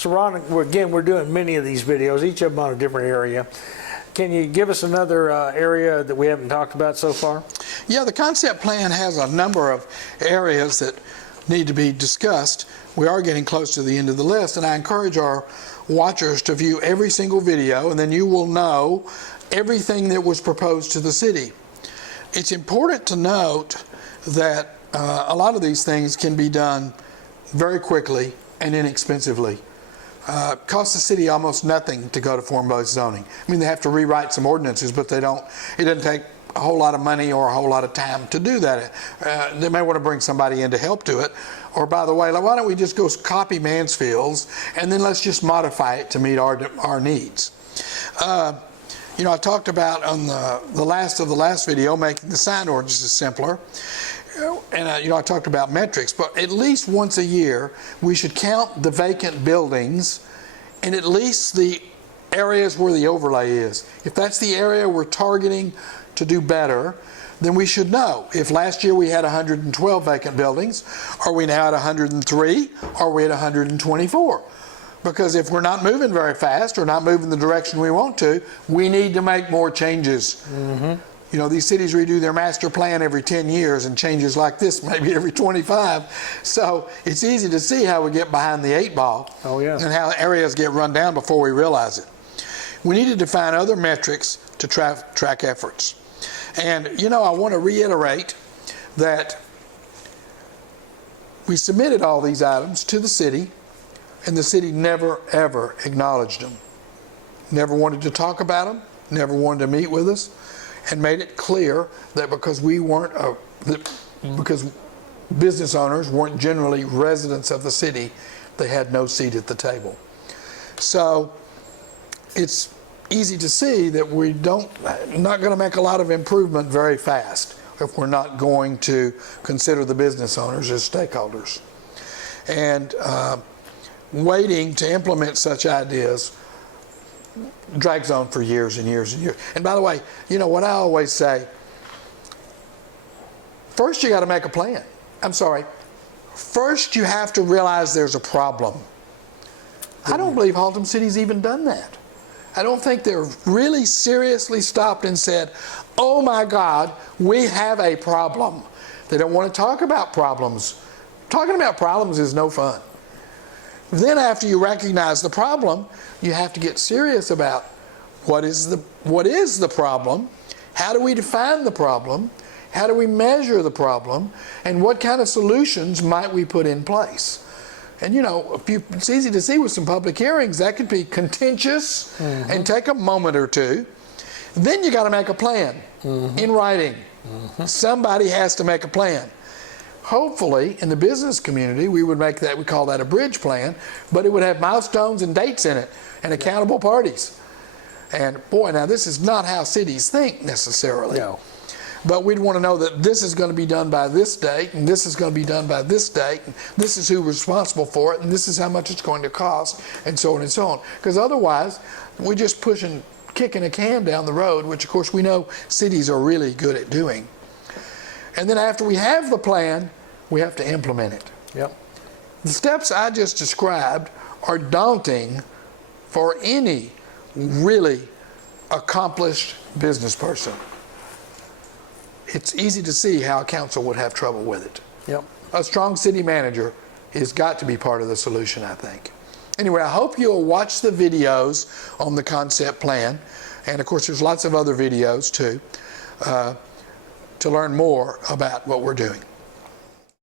So Ron, again, we're doing many of these videos, each of them on a different area. Can you give us another area that we haven't talked about so far? Yeah, the concept plan has a number of areas that need to be discussed. We are getting close to the end of the list, and I encourage our watchers to view every single video, and then you will know everything that was proposed to the city. It's important to note that a lot of these things can be done very quickly and inexpensively. Costs the city almost nothing to go to form-based zoning. I mean, they have to rewrite some ordinances, but it doesn't take a whole lot of money or a whole lot of time to do that. They may want to bring somebody in to help do it. Or by the way, why don't we just go copy Mansfield's and then let's just modify it to meet our needs. You know, I talked about on the last video making the sign ordinances simpler. And you know, I talked about metrics, but at least once a year we should count the vacant buildings and at least the areas where the overlay is. If that's the area we're targeting to do better, then we should know. If last year we had 112 vacant buildings, are we now at 103? Are we at 124? Because if we're not moving very fast or not moving the direction we want to, we need to make more changes. Mm-hmm. You know, these cities redo their master plan every 10 years and changes like this maybe every 25. So it's easy to see how we get behind the 8 ball. Oh, yeah. And how areas get run down before we realize it. We need to define other metrics to track efforts. And, you know, I want to reiterate that we submitted all these items to the city, and the city never, ever acknowledged them. Never wanted to talk about them, never wanted to meet with us, and made it clear that because because business owners weren't generally residents of the city, they had no seat at the table. So it's easy to see that we're not going to make a lot of improvement very fast if we're not going to consider the business owners as stakeholders. And waiting to implement such ideas drags on for years and years and years. And by the way, you know what I always say, first you got to make a plan. First you have to realize there's a problem. I don't believe Haltom City's even done that. I don't think they're really seriously stopped and said, oh my God, we have a problem. They don't want to talk about problems. Talking about problems is no fun. Then after you recognize the problem, you have to get serious about what is the problem, how do we define the problem, how do we measure the problem, and what kind of solutions might we put in place. And you know, it's easy to see with some public hearings that could be contentious and take a moment or two. Then you got to make a plan in writing. Somebody has to make a plan. Hopefully, in the business community, we call that a bridge plan, but it would have milestones and dates in it and accountable parties. And boy, now this is not how cities think necessarily. No. But we'd want to know that this is going to be done by this date, and this is going to be done by this date, and this is who's responsible for it, and this is how much it's going to cost, and so on and so on. Because otherwise, we're just kicking a can down the road, which of course we know cities are really good at doing. And then after we have the plan, we have to implement it. Yep. The steps I just described are daunting for any really accomplished business person. It's easy to see how a council would have trouble with it. Yep. A strong city manager has got to be part of the solution, I think. Anyway, I hope you'll watch the videos on the concept plan. And of course, there's lots of other videos too, to learn more about what we're doing.